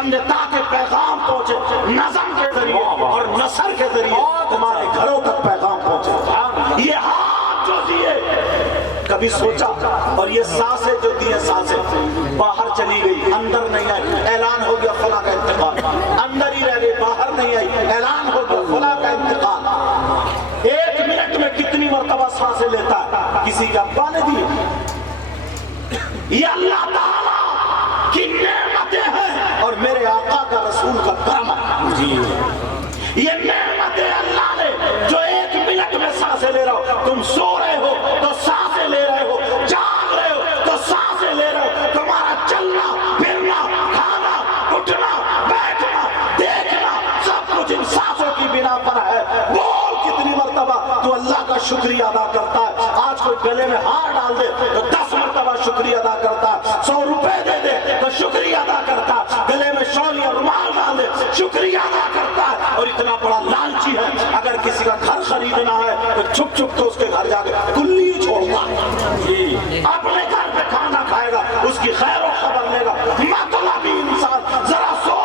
سمجھے تاکہ پیغام پہنچے نظم کے ذریعے اور نثر کے ذریعے تمہارے گھروں تک پیغام پہنچے. یہ ہاتھ جو دیے کبھی سوچا؟ اور یہ سانسیں جو دیے سانسیں باہر چلی گئی اندر نہیں آئی, اعلان ہو گیا فلاں کا انتقال, اندر ہی رہ گئی باہر نہیں آئی, اعلان ہو گیا فلاں کا انتقال. ایک منٹ میں کتنی مرتبہ سانسیں لیتا ہے کسی کے ابا نے دی. یہ اللہ تعالیٰ کی نعمتیں ہیں اور میرے آقا کا رسول کا کرم ہے. یہ نعمتیں اللہ نے جو ایک منٹ میں سانسیں لے رہا ہو, تم سو رہے ہو تو سانسیں لے رہے ہو, جاگ رہے ہو تو سانسیں لے رہے ہو, تمہارا چلنا پھرنا کھانا اٹھنا بیٹھنا دیکھنا سب کچھ ان سانسوں کی بنا پر ہے. بول کتنی مرتبہ تو اللہ کا شکریہ ادا کرتا ہے. آج کوئی گلے میں ہار ڈال دے تو 10 مرتبہ شکریہ ادا کرتا ہے, 100 روپے دے دے تو شکریہ ادا کرتا ہے, گلے میں شال یا رومال ڈال دے شکریہ ادا کرتا ہے. اور اتنا بڑا لالچی ہے, اگر کسی کا گھر خریدنا ہے تو چھپ چھپ تو اس کے گھر جا کے کلی چھوڑتا ہے, اپنے گھر پہ کھانا کھائے گا, اس کی خیر و خبر لے گا. مطلبی انسان ذرا سو,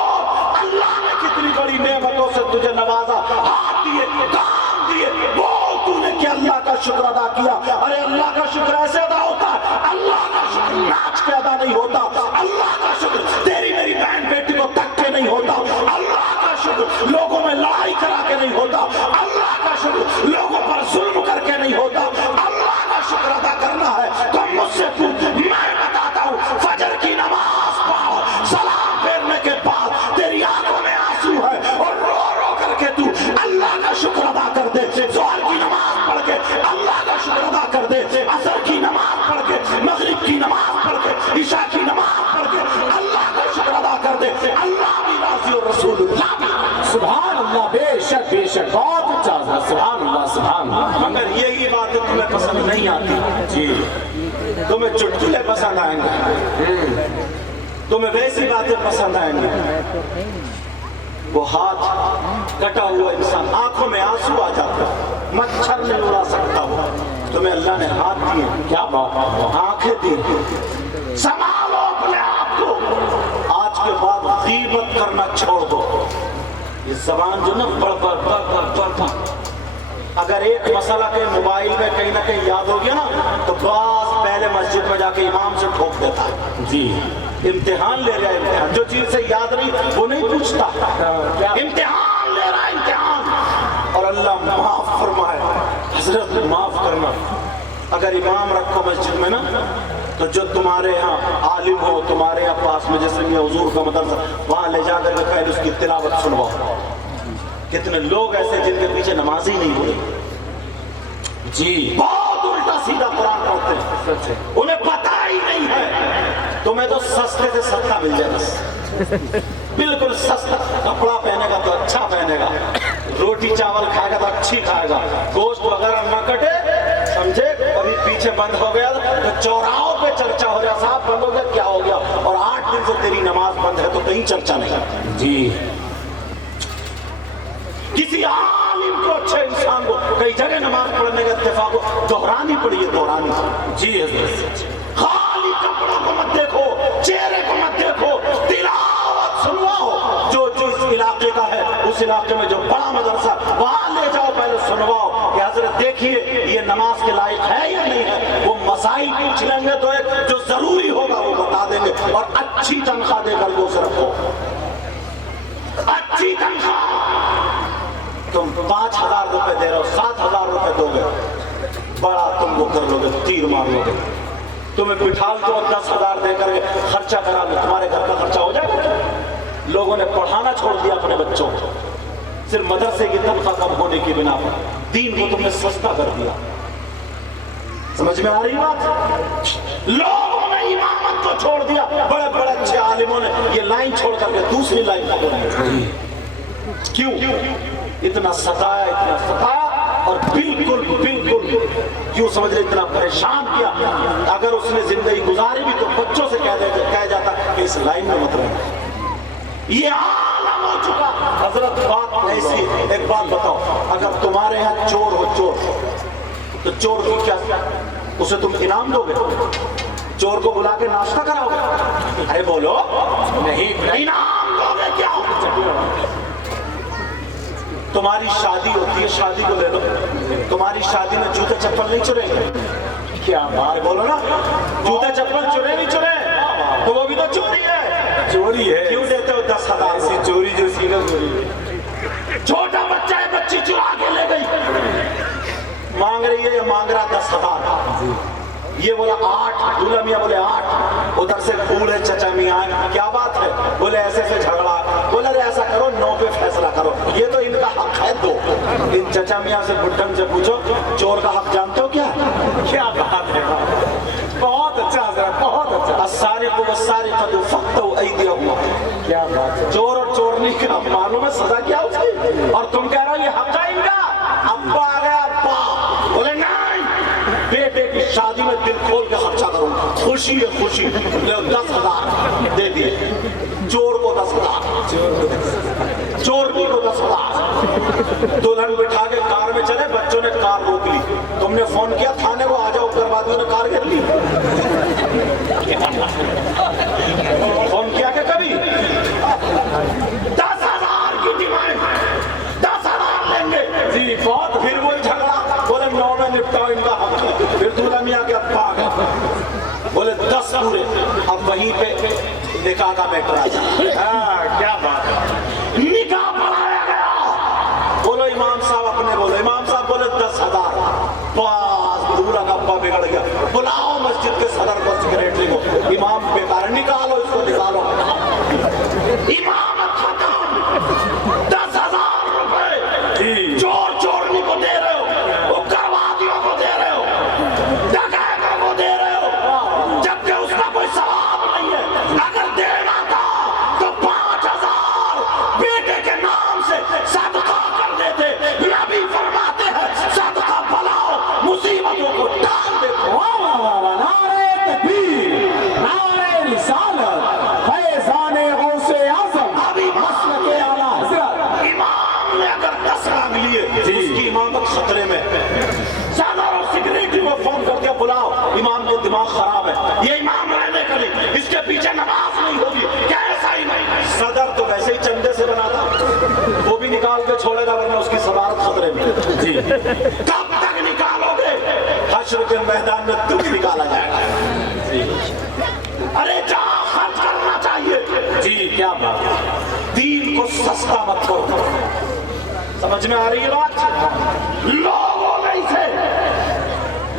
اللہ نے کتنی بڑی نعمتوں سے تجھے نوازا, ہاتھ دیے کان دیے, بول تو نے کہ اللہ کا شکر ادا کیا. ارے اللہ کا شکر ایسے ادا ہوتا ہے, اللہ کا شکر ناچ کے ادا نہیں ہوتا, اللہ کا شکر تیری میری بہن بیٹی کو تک کے نہیں ہوتا, اللہ کا شکر لوگوں میں لڑائی کرا کے نہیں ہوتا, اللہ کا شکر لوگوں پر ظلم کر کے نہیں ہوتا. اللہ کا شکر ادا کرنا ہے تو مجھ سے پوچھ, میں بتاتا ہوں. فجر کی نماز پڑھ, سلام پھیرنے کے بعد تیری آنکھوں میں آنسو ہے اور رو رو کر کے تو اللہ کا شکر ادا کر دے. ظہر کی نماز پڑھ کے اللہ کا شکر ادا کر دے, عصر کی نماز پڑھ کے, مغرب کی نماز پڑھ کے, عشاء کی نماز پڑھ کے اللہ کا شکر ادا کر دے. اللہ بھی راضی اور رسول اللہ بھی. سبحان اللہ, بے شک بے شک, بہت اچھا, سبحان اللہ سبحان اللہ. مگر یہی باتیں تمہیں پسند نہیں آتی جی, تمہیں چٹکلے پسند آئیں گے, تمہیں ویسی باتیں پسند آئیں گے. وہ ہاتھ کٹا ہوا انسان آنکھوں میں آنسو آ جاتا, مچھر نہیں اڑا سکتا وہ, تمہیں اللہ نے ہاتھ دیے, کیا بات ہے, آنکھیں دی, سنبھالو اپنے آپ کو. آج کے بعد غیبت کرنا چھوڑ دو. یہ زبان جو نا بڑھ بڑھ اگر ایک مسئلہ کے موبائل میں کہیں نہ کہیں یاد ہو گیا نا تو بس پہلے مسجد میں جا کے امام سے ٹھوک دیتا ہے. جی امتحان لے رہا ہے, امتحان جو چیز سے یاد نہیں وہ نہیں پوچھتا, امتحان لے رہا ہے امتحان. اور اللہ معاف فرمائے, حضرت معاف کرنا. اگر امام رکھو مسجد میں نا تو جو تمہارے یہاں عالم ہو, تمہارے یہاں پاس میں جیسے کہ حضور کا مدرسہ, وہاں لے جا کر پہلے اس کی تلاوت سنواؤ. کتنے لوگ ایسے جن کے پیچھے نماز ہی نہیں ہوئی جی, بہت الٹا سیدھا قرآن پڑھتے ہیں, انہیں پتہ ہی نہیں ہے. تمہیں تو سستے سے سستا مل جائے, بس بالکل سستا. کپڑا پہنے گا تو اچھا پہنے گا, روٹی چاول کھائے گا تو اچھی کھائے گا, گوشت وغیرہ نہ کٹے, سمجھے. کبھی پیچھے بند ہو گیا تو چوراہوں پہ چرچا ہو رہا, صاحب بند ہو گیا کیا ہو گیا, اور 8 دن سے تیری نماز بند ہے تو کہیں چرچا نہیں. جی کسی عالم کو, اچھے انسان کو کئی جگہ نماز پڑھنے کا اتفاق ہو, دہرانی پڑی ہے, دہرانی. جی حضرت, خالی کپڑوں کو مت دیکھو, چہرے کو مت دیکھو, تلاوت سنواؤ. جو اس علاقے کا ہے اس علاقے میں جو بڑا مدرسہ وہاں لے جاؤ, پہلے سنواؤ کہ حضرت دیکھیے یہ نماز کے لائق ہے یا نہیں ہے. وہ مسائل پوچھ لیں گے تو ایک جو ضروری ہوگا وہ بتا دیں گے, اور اچھی تنخواہ دے کر کے اسے رکھو, اچھی تنخواہ. تم 5,000 روپے دے رہے ہو, 7,000 روپے دو گے, بڑا تم وہ کر لو گے, تیر مار لو گے. تمہیں بٹھال دو اور 10,000 دے کر خرچہ کرا لو, تمہارے گھر کا خرچہ ہو جائے گا. لوگوں نے پڑھانا چھوڑ دیا اپنے بچوں کو, صرف مدرسے کی تنخواہ کم ہونے کی بنا پر دین کو تم نے سستا کر دیا. سمجھ میں آ رہی بات؟ لوگوں نے امامت کو چھوڑ دیا, بڑے بڑے اچھے عالموں نے یہ لائن چھوڑ کر کے دوسری لائن پکڑی. کیوں؟ اتنا ستایا, اتنا ستایا, اور بالکل کیوں سمجھ رہے, اتنا پریشان کیا. اگر اس نے زندگی گزاری بھی تو بچوں سے کہہ جاتا کہ اس لائن میں مت رہنا. یہ عالم ہو چکا. حضرت بات ایسی, ایک بات بتاؤ, اگر تمہارے یہاں چور ہو, چور, تو چور کی کیا, اسے تم انعام دو گے؟ چور کو بلا کے ناشتہ کراؤ گے؟ ارے بولو, نہیں, انعام دو तुम्हारी शादी होती है, शादी को ले लो, तुम्हारी शादी में जूते चप्पल नहीं चुरेंगे? क्या बात, बोलो ना, जूते चप्पल चुरे नहीं चुरे? तो वो भी तो चोरी है। चोरी है। क्यों देते हो 10,000? ऐसी चोरी जो सीना चोरी। छोटा बच्चा है, बच्ची चुरा के ले गई, मांग रही है, ये मांग रहा 10,000, ये बोला 8, दूल्हा मियाँ बोले 8, उधर से बूढ़े चचा मियाँ, क्या बात है? बोले ऐसे से झगड़ा, बोले अरे ऐसा करो 9 पे फैसला करो, ये तो इनका हक है 2। इन चचा मियाँ से बुड्ढन से पूछो, चोर का हक जानते हो क्या? क्या बात है, बहुत अच्छा हज़रत, बहुत अच्छा। अस्सारिक़ु वस्सारिक़तु फ़क़्तऊ अयदियहुमा। क्या बात है। चोर और चोरनी का मालूम है सजा क्या उसकी? और तुम कह रहे हो ये हक है इनका? अब्बा आ गया, अब्बा बोले नहीं, बेटे की शादी में दिल खोल के खर्चा करो, खुशी है खुशी, ले 10,000 दे दिए, चोर को 10,000, चोरनी को 10,000। दुल्हन बिठा के कार में चले, बच्चों ने कार रोक ली, तुमने फोन किया थाने को, आ जाओ, उग्रवादियों ने कार घेर ली। फोन किया क्या कभी? 10,000 की डिमांड, 10,000 लेंगे जी, बहुत। फिर वही झगड़ा, बोले 9 में निपटाओ इनका हक। फिर दूल्हा मियाँ के अब्बा आ गए, बोले 10 पूरे। अब वहीं पे निकाह का मैटर आ जाए। क्या बात है। निकाह पढ़ाया गया, बोलो इमाम साहब अपने बोलो, इमाम साहब बोले 10,000, बस दूल्हा का अब्बा बिगड़ गया, बुलाओ मस्जिद के सदर को, सेक्रेटरी को, इमाम बेकार, निकालो इसको, निकालो। इमाम खत्म, 10,000 रुपए चोर चोरनी को दे रहे हो, उग्रवादियों को दे रहे हो, डकैतों को दे रहे हो, जबकि उसका कोई सवाब नहीं है। अगर देना था तो 5,000 बेटे के नाम से सदका कर देते। नबी फरमाते हैं सदका फलाओ, मुसीबतों को टाल देते। नारे तकबीर, नारे रिसालत, फैज़ाने गौसे आज़म, अभी मसलके आला हज़रत। इमाम ने अगर 10 मांग लिए, उसकी इमामत खतरे में। सदर और सेक्रेटरी को फोन करके बुलाओ, इमाम के दिमाग खराब है, ये इमाम रहने का नहीं, इसके पीछे नमाज नहीं होगी, क्या ऐसा ही नहीं? सदर तो वैसे ही चंदे से बना था, वो भी निकाल के छोड़ेगा, वरना उसकी सवारत खतरे में। जी, कब तक निकालोगे? हश्र के मैदान में तुम निकाला जाएगा। अरे जा, खर्च करना चाहिए। जी, क्या बात है। दीन को सस्ता मत करो। समझ में आ रही है बात? लोगों नहीं थे,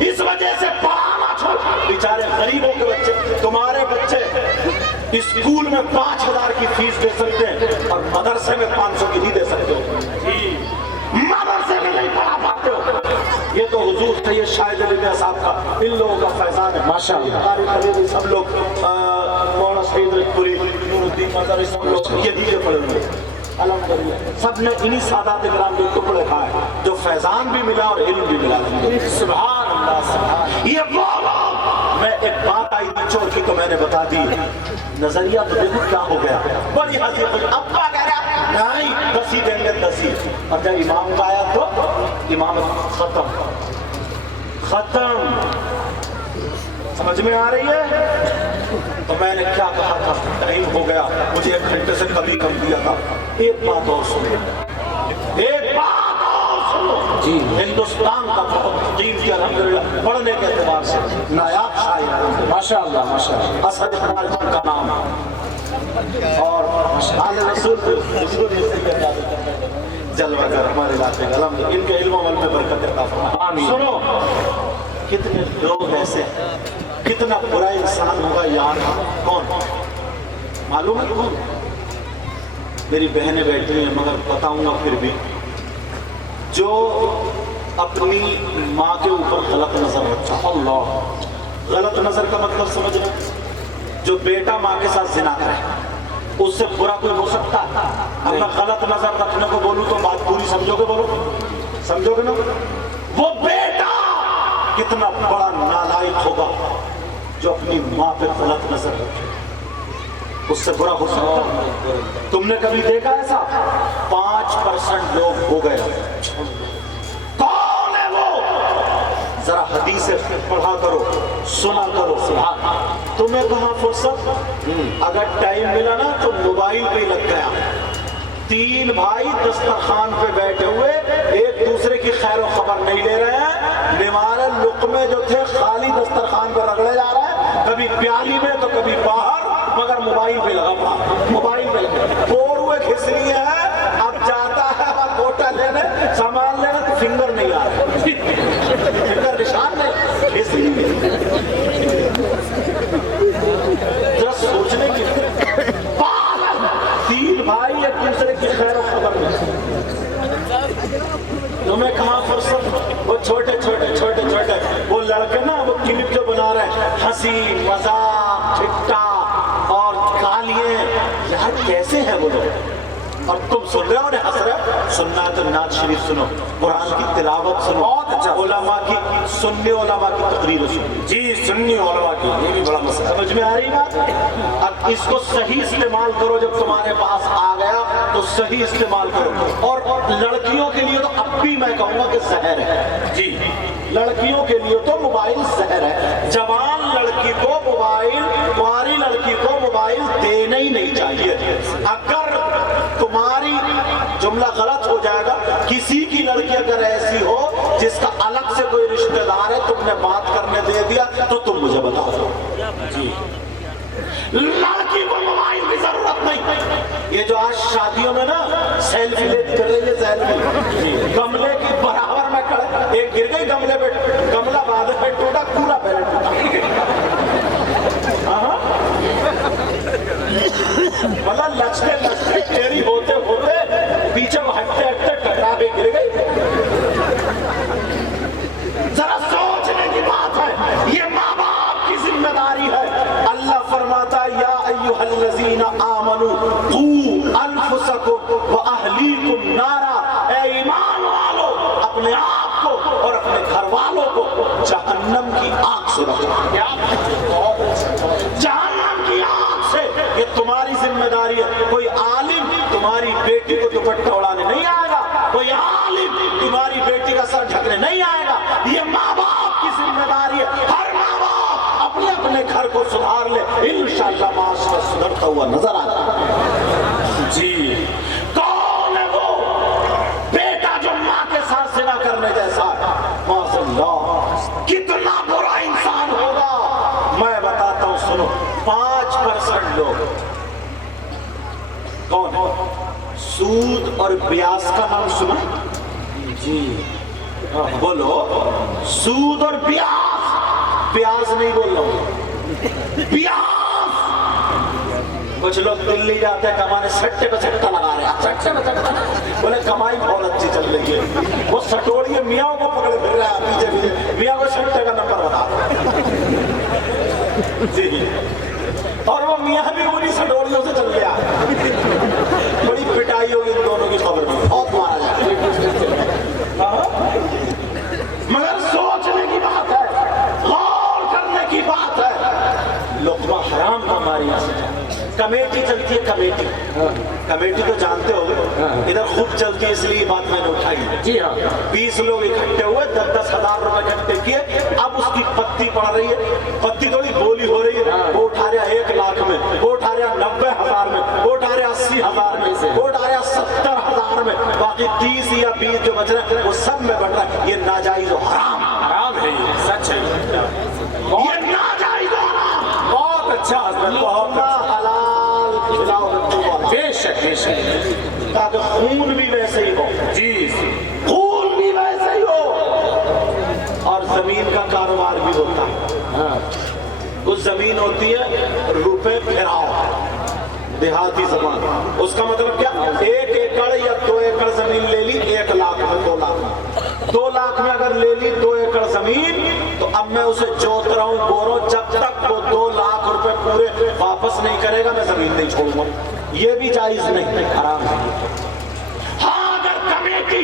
इस वजह से पढ़ाना छोड़, बेचारे गरीबों के बच्चे, तुम्हारे बच्चे स्कूल में 5,000 की फीस दे सकते हैं और मदरसे में 500 की नहीं दे सकते हो। मदरसे में नहीं पढ़ा पाते हो। ये तो हुजूर सैयद शाहिद अली मियां साहब का, इन लोगों का फैजान है माशाअल्लाह। कारी खलील, सब लोग मौलाना सईद रजपुरी, नूरुद्दीन मदरी, सब लोग यही के पढ़े हुए, अल्हम्दुलिल्लाह सब ने इन्हीं सादात इकराम के टुकड़े खाए, जो फैजान भी मिला और इल्म भी मिला। सुभान अल्लाह, सुभान। ये वो मैं एक बात आई निचोड़ की तो मैंने बता दी, नजरिया तो देखो क्या हो गया, बड़ी हंसी हुई। अब्बा कह रहा नहीं 10 ही देंगे 10 ही, और जब इमाम का आया तो इमाम खत्म खत्म। समझ में आ रही है? तो मैंने क्या कहा था, टाइम हो गया, मुझे 1 घंटे से कभी कम दिया था। एक बात और सुनो, एक बात और सुनो जी। हिंदुस्तान का बहुत कीमती, अल्हम्दुलिल्लाह पढ़ने के एतबार से नायाब शायर है, माशाअल्लाह, माशाअल्लाह। असद इकबाल का नाम और आले रसूल जलवा कर हमारे इलाके का, अल्हम्दुलिल्लाह इनके इल्म अमल में बरकत अता फरमाए। आमीन। सुनो, कितने लोग ऐसे, कितना बुरा इंसान होगा यार। कौन मालूम है? कौन? मेरी बहनें बैठी हैं, मगर बताऊंगा फिर भी, जो अपनी माँ के ऊपर गलत नजर रखता। अल्लाह, गलत नजर का मतलब समझ रहे? जो बेटा माँ के साथ जिना करे, उससे बुरा कोई हो सकता है? अब मैं गलत नजर रखने को बोलूं तो बात पूरी समझोगे? बोलो, समझोगे ना? वो बेटा कितना बड़ा नालायक होगा जो अपनी माँ पे गलत नजर रखे, उससे बुरा हो सकता? तुमने कभी देखा ऐसा? 5% लोग हो गए। कौन है वो? जरा हदीस पढ़ा करो, सुना करो। तुम्हें कहाँ फुर्सत? अगर टाइम मिला ना तो मोबाइल पे लग गया, तीन भाई दस्तरखान पे बैठे हुए एक दूसरे की खैर और खबर नहीं ले रहे हैं। निवाले लुक़मे जो थे खाली दस्तरखान पे रगड़े जा रहे हैं, कभी प्याली में तो कभी बाहर, मगर मोबाइल पे लगा पड़ा, मोबाइल पे लगा। और वो खिस लिए है, अब जाता है वहाँ कोटा लेने सामान लेना तो फिंगर नहीं आ रहा, फिंगर निशान नहीं, खिस लिए। जरा सोचने की, तीन भाई एक दूसरे की खैर खबर में, तुम्हें कहाँ फुर्सत। वो छोटे छोटे छोटे छोटे वो लड़के ना, वो क्लिप जो बना रहे हैं, हंसी मजाक ठिट्टा और गालियां, यार कैसे हैं वो लोग। और तुम सुन रहे हो उन्हें हंस रहे हो। सुनना है तो नात शरीफ सुनो, कुरान की तिलावत सुनो, बहुत अच्छा, उलमा की, सुन्नी उलमा की तकरीर सुनो। जी सुन्नी उलमा की, ये भी बड़ा मसला। समझ में आ रही बात। अब इसको सही इस्तेमाल करो, जब तुम्हारे पास आ गया तो सही इस्तेमाल करो। और लड़कियों के लिए तो अब भी मैं कहूँगा कि जहर है जी, लड़कियों के लिए तो मोबाइल जहर है। जवान लड़की को मोबाइल, कुंवारी लड़की को मोबाइल देना ही नहीं चाहिए। अगर तुम्हारी जुमला गलत हो जाएगा, किसी की लड़की अगर ऐसी हो जिसका अलग से कोई रिश्तेदार है, तुमने बात करने दे दिया, तो तुम मुझे बताओ जी। लड़की को मोबाइल की जरूरत नहीं। ये जो आज शादियों में ना सेल्फी लेती कर रही है, सेल्फी गमले की बराबर में खड़े, एक गिर गई गमले पे, गमला बाद में टूटा, पूरा पहले टूटा। मतलब लचते लचते टेरी होते होते पीछे हटते हटते टकरा के गिर गई। जरा सोचने की बात है, ये माँ बाप की जिम्मेदारी है। अल्लाह फरमाता है, या अय्युहल्लज़ीना आमनू कू अनफुसकुम व अहलीकुम नारा, ए ईमान वालों, अपने आप को और अपने घर वालों को जहन्नम की आग से बचाओ। जहन्नम की आग से, ये तुम्हारी जिम्मेदारी है। कोई आलिम तुम्हारी बेटी को दुपट्टा उड़ाने नहीं आएगा, कोई आलिम तुम्हारी बेटी का सर ढकने नहीं आएगा। ये माँ बाप की जिम्मेदारी है। हर माँ बाप अपने अपने घर को सुधार ले, इंशाअल्लाह माशरा सुधरता हुआ नजर आ रहा जी। कौन है वो बेटा जो माँ के साथ जिना करने जैसा है? माशाअल्लाह, कितना बुरा इंसान होगा। मैं बताता हूँ, सुनो, 5% लोग कौन है? सूद और ब्याज का नाम सुना जी? बोलो, सूद और ब्याज, ब्याज नहीं बोल रहा हूं, ब्याज। कुछ लोग दिल्ली जाते हैं कमाने, सट्टे पे सट्टा लगा रहे हैं, सट्टे पे सट्टा, बोले कमाई बहुत अच्छी चल रही है। वो सटोड़िए मियाँ को पकड़े फिर रहा है पीछे पीछे, मियाँ को सट्टे का नंबर बता जी। और वो मियाँ भी उन्हीं सटोड़ियों से चल गया। बड़ी पिटाई होगी इन दोनों की खबर में, बहुत मारा जाए। मगर सोचने की बात है, गौर करने की बात है। लुक़मा हराम का हमारी कमेटी चलती है, कमेटी, कमेटी तो जानते हो, इधर खूब चलती है, इसलिए बात मैंने उठाई जी। हाँ, 20 लोग इकट्ठे हुए, 10-10 हजार रुपए इकट्ठे किए। अब उसकी पत्ती पड़ रही है, पत्ती थोड़ी बोली हो रही है। वो उठा रहा 1 लाख में, वो उठा रहा 90,000 में, वो उठा रहा 80,000 में, वो उठा रहा 70,000 में, बाकी 30 या 20 जो बच रहे हैं वो सब में बढ़ रहा है। ये नाजायज और हराम, हराम है, ये सच है, ये नाजायज और हराम। बहुत अच्छा, बेशक बेशक, ताकि खून भी वैसे ही हो जी, खून भी वैसे ही हो। और जमीन का कारोबार भी होता है। कुछ जमीन होती है रुपए फिराओ, देहाती जबान, उसका मतलब क्या? 1 एकड़ या 2 एकड़ जमीन ले ली, 1 लाख में, 2 लाख, 2 लाख में अगर ले ली 2 एकड़ जमीन, तो अब मैं उसे जोत रहा हूँ, बो रहा हूँ, जब तक वो 2 लाख रुपए पूरे वापस नहीं करेगा मैं जमीन नहीं छोड़ूंगा। ये भी जायज नहीं, हराम है। हाँ, अगर कमेटी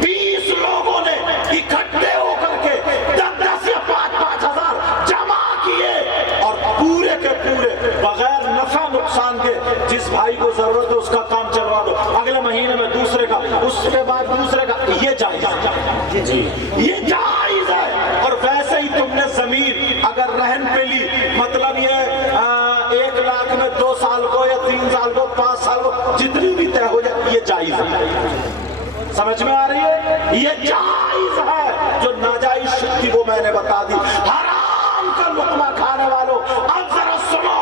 20 लोगों ने इकट्ठे होकर के 10-10 या 5-5 हजार जमा किए और पूरे के पूरे बगैर नफा नुकसान के, जिस भाई को जरूरत है उसका काम चलवा दो, अगले महीने में दूसरे का, उसके बाद दूसरे का, ये जायज है जी, ये जायज है। और वैसे ही तुमने जमीन अगर रहन पे ली, मतलब ये 1 लाख में 2 साल को या 3 साल को 5 साल को जितनी भी तय हो जाए, समझ में आ रही है? ये जायज है, जो नाजायज शिर्क थी वो मैंने बता दी। हराम का लुत्मा खाने वालों, अब जरा सुनो,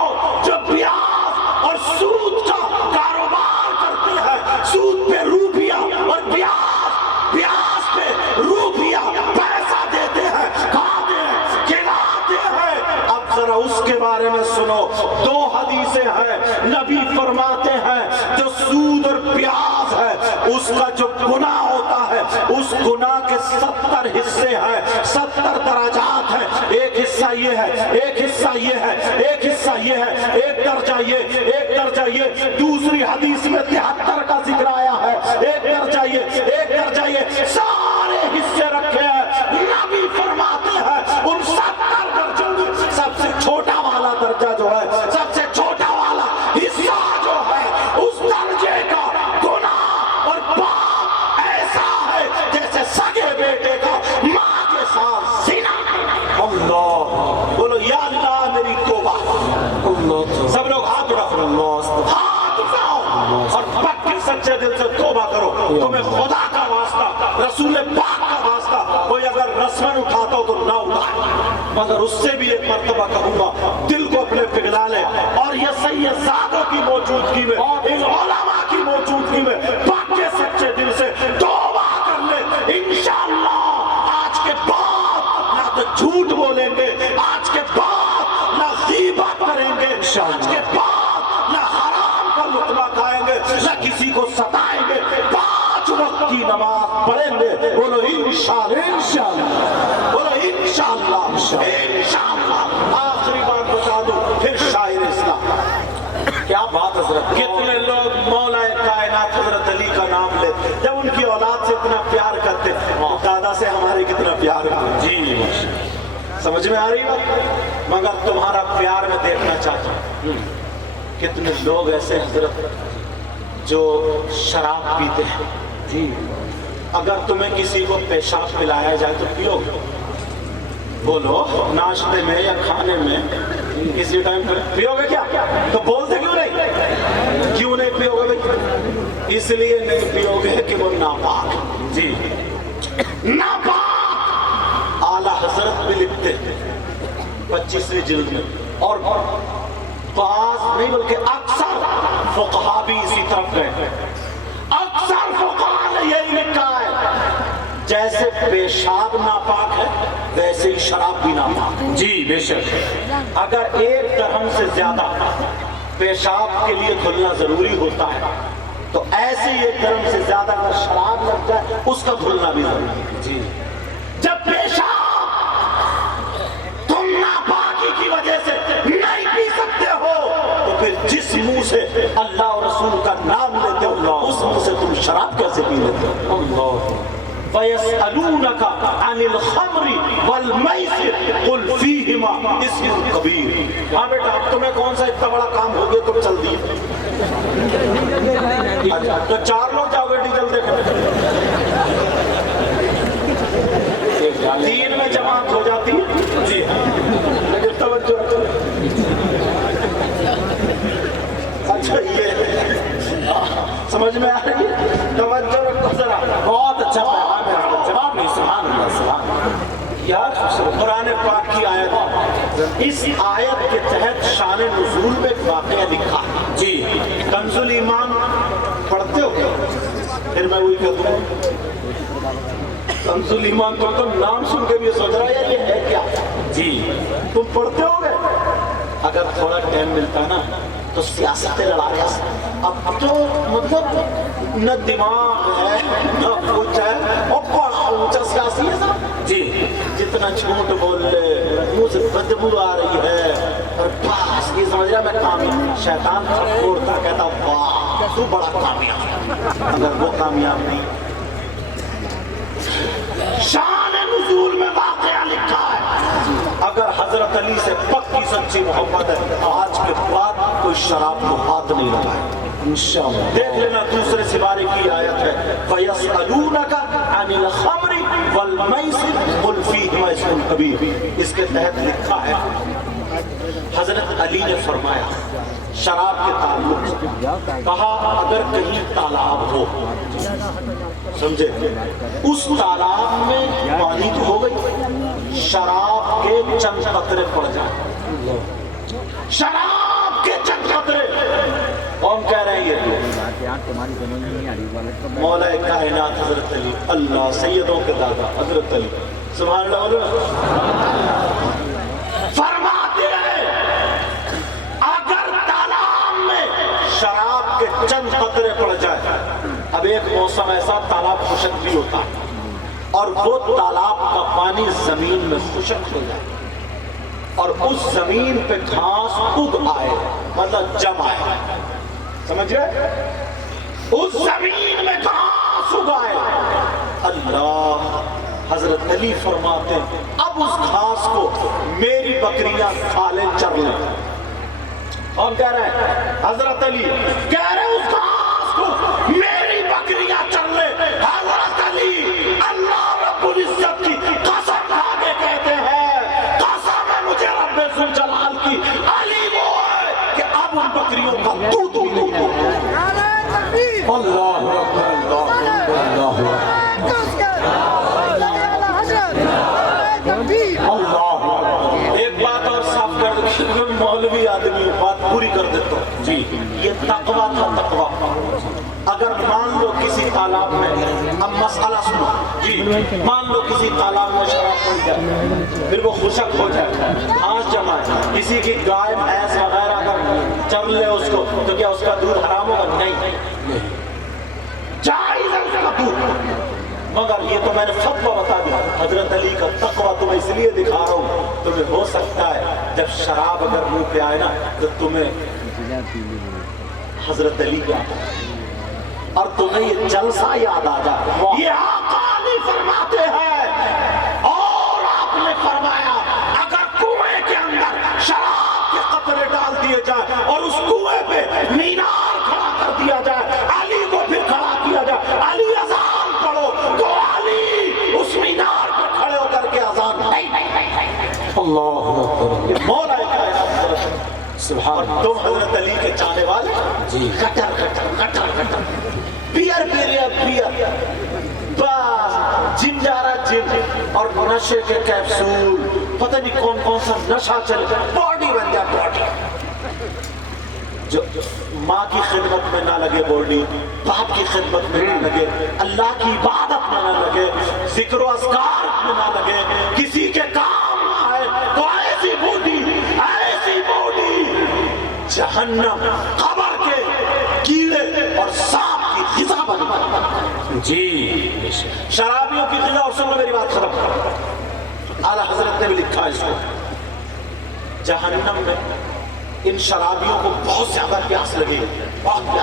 जो ब्याज और सूद का कारोबार करते हैं, सूद पे रुपया और ब्याज पे रुपया पैसा देते हैं, खाते हैं, खिलाते हैं, अब जरा उसके बारे में सुनो। 2 हदीसें हैं, नबी फरमाते हैं जो सूद और ब्याज है उसका जो गुनाह होता है, उस गुनाह के 70 हिस्से हैं, 70 दराजात हैं। एक हिस्सा ये है, एक हिस्सा ये है, एक हिस्सा ये है, एक दर्जा ये, एक दर्जा ये। दूसरी हदीस में 73 का जिक्र आया है, एक दर्जा ये, एक दर्जा ये, सारे हिस्से रखे हैं। नबी फरमाते हैं उन 70 दर्जों में सबसे छोटा वाला दर्जा जो है, सबसे छोटा वाला हिस्सा जो है, उस दर्जे का गुनाह और पाप ऐसा है जैसे सगे बेटे का माँ के साथ ज़िना। अल्लाह, बोलो या अल्लाह मेरी तौबा। सब लोग हाथ उठाओ, हाथ उठाओ और पक्के सच्चे दिल से तौबा करो। तुम्हें खुदा का वास्ता, रसूल पाक का वास्ता, कोई अगर रस्मन उठाता हो तो ना उठाए, मगर उससे भी एक मर्तबा कहूंगा, दिल को अपने पिघला ले और ये सैयदादों की मौजूदगी में, इन उलमा की मौजूदगी में पक्के सच्चे दिल से तौबा कर ले। इंशाअल्लाह आज के बाद ना तो झूठ बोलेंगे, आज के बाद ना गीबत करेंगे, आज के बाद ना हराम का लुत्मा खाएंगे, ना किसी को सताएंगे, 5 वक्त की नमाज पढ़ेंगे। बोलो इंशाअल्लाह, इंशाअल्लाह, बोलो इंशाअल्लाह, इंशाअल्लाह। आखिरी बात बता दूं, फिर शायर इस्लाम। क्या बात हज़रत, कितने लोग मौलाए कायनात हज़रत अली का नाम लेते, जब उनकी औलाद से इतना प्यार करते, दादा से हमारे कितना प्यार होता। जी, समझ में आ रही बात? मगर तुम्हारा प्यार में देखना चाहता हूँ, कितने लोग ऐसे हज़रत जो शराब पीते हैं। जी, अगर तुम्हें किसी को पेशाब पिलाया जाए तो पियोगे? बोलो, नाश्ते में या खाने में किसी टाइम पियोगे क्या? तो बोलते क्यों नहीं? क्यों नहीं पियोगे भाई? इसलिए नहीं पियोगे कि वो नापाक। जी, नापाक। आला हजरत भी लिखते हैं 25वीं जिल्द में, और बाज़ नहीं बल्कि अक्सर फुक़हा भी इसी तरफ गए। अक्सर फुक़हा ने यही लिखा है, जैसे पेशाब नापाक है वैसे ही शराब भी नापाक। जी बेशक, अगर 1 दरहम से ज्यादा पेशाब के लिए धुलना जरूरी होता है, तो ऐसे 1 दरहम से ज्यादा अगर शराब लग जाए उसका धुलना भी जरूरी है। जी, जब पेशाब तुम नापाकी की वजह से नहीं पी सकते हो, तो फिर जिस मुंह से अल्लाह और रसूल का नाम लेते हो उस मुंह से तुम शराब कैसे पी लेते हो? अल्लाह। वयस्अलूनका अनिल खम्रि वल मैसिर कुल फीहिमा इस्मुन कबीर। हाँ बेटा, अब तुम्हें कौन सा इतना बड़ा काम हो गया तुम चल दिए? तो 4 लोग जाओगे डीजल देखने, 3 में जमात हो जाती है। जी लेकिन तवज्जो, अच्छा ये समझ में आ रही है? तवज्जो रखो जरा, बहुत अच्छा पैगाम है, जवाब नहीं। सुभान अल्लाह, सुभान अल्लाह। यार कुरान पाक की आयत है, इस आयत के तहत शान नुज़ूल में एक वाक़या लिखा। जी, कंजुल ईमान पढ़ते हो? फिर मैं वही कहता हूँ, कंजुल ईमान तो तुम नाम सुन के भी सोच रहा है ये है क्या? जी, तुम पढ़ते होगे। अगर थोड़ा टाइम मिलता ना तो सियासतें लड़ा रहे। अब तो मतलब न दिमाग है न कुछ है, और बड़ा ऊंचा सियासी है साहब। जी, जितना झूठ बोल ले, मुंह से बदबू आ रही है, और बस ये समझ रहा मैं कामयाब। शैतान थोड़ता कहता वाह तू बड़ा कामयाब, अगर वो कामयाब नहीं। शान नुज़ूल में वाक़या लिखा है, अगर हजरत अली से पक्की सच्ची मोहब्बत है, आज के बाद कोई शराब को हाथ नहीं लगाए इंशाअल्लाह। देख लेना, दूसरे सिवारे की आयत है, वयस्अलूनका अनिल खम्रि वल मैसिर कुल फीहिमा इस्मुन कबीर। इसके तहत लिखा है, हजरत अली ने फरमाया شراب کے تعلق سے کہا اگر کہیں تالاب ہو، سمجھے، اس تالاب میں پانی تو ہو گئی، شراب کے چند قطرے پڑ جائیں، شراب کے چند قطرے، کون کہہ رہے ہیں یہ؟ مولا کائنات حضرت علی، اللہ سیدوں کے دادا حضرت علی، سبحان اللہ، فرماتے ہیں اگر تالاب میں شراب کے چند قطرے پڑ جائے، اب ایک موسم ایسا تالاب خشک بھی ہوتا ہے اور وہ تالاب کا پانی زمین میں خشک ہو جائے اور اس زمین پہ گھاس اگ آئے، مطلب جم آئے، سمجھ رہے؟ اس زمین میں گھاس اگ آئے، اللہ، حضرت علی فرماتے ہیں اب اس گھاس کو میری بکریاں کھا لیں، چر لیں۔ کون کہہ رہے ہیں؟ حضرت علی کہہ رہے ہیں اس گھاس کو میری بکریاں چر لیں۔ حضرت علی اللہ رب العزت کی قسم کھا کے کہتے ہیں، قسم ہے مجھے رب ذوالجلال کی، علی وہ ہے کہ اب ان بکریوں کا دودھ بھی نہیں ہوگا۔ اللہ اکبر، اللہ اکبر، ایک بات اور صاف کر دوں، مولوی آدمی بات پوری کر دیتا ہوں جی، یہ تقویٰ تھا، تقویٰ۔ اگر مان لو کسی تالاب میں، اب مسئلہ سنو جی، مان لو کسی تالاب میں شراب پڑ جائے، پھر وہ خشک ہو جائے، گھاس جمع ہے، کسی کی گائے بھینس وغیرہ اگر چر لے اس کو تو کیا اس کا دودھ حرام ہوگا؟ نہیں، جائز ہے اس کا دودھ، مگر یہ تو میں نے فتویٰ بتا دیا، حضرت علی کا تقویٰ تمہیں اس لیے دکھا رہا ہوں، تمہیں ہو سکتا ہے جب شراب اگر منہ پہ آئے نا تو تمہیں حضرت علی یاد آئے اور تمہیں یہ جلسہ یاد آ جائے۔ یہ آقا علی فرماتے ہیں اور آپ نے فرمایا اگر کنویں کے اندر شراب کے قطرے ڈال دیے جائے اور اس کنویں پہ مینار کھڑا کر دیا جائے، علی کو پھر کھڑا کیا جائے، علی اذان پڑھو تو علی اس مینار پر کھڑے ہو کر کے اذان اللہ اکبر، یہ مولا کائنات سبحان اور تم حضرت علی کے چاہنے والے جی، کٹر کٹر کٹر کٹر بیئر پی رہے بیئر، بس جم جا رہا جم، اور نشے کے کیپسول، پتہ نہیں کون کون سا نشہ چلے، باڈی بن گیا باڈی، جو ماں کی خدمت میں نہ لگے باڈی، باپ کی خدمت میں نہ لگے، اللہ کی عبادت میں نہ لگے، ذکر و اذکار میں نہ لگے، کسی کے کام نہ آئے، تو ایسی باڈی جہنم، قبر کے کیڑے اور سانپ کی غذا بن جی، شرابیوں کی غذا، اور سنو میری بات ختم کرو، اعلیٰ حضرت نے بھی لکھا ہے اس کو، جہنم میں ان شرابیوں کو بہت زیادہ پیاس لگے گی، بہت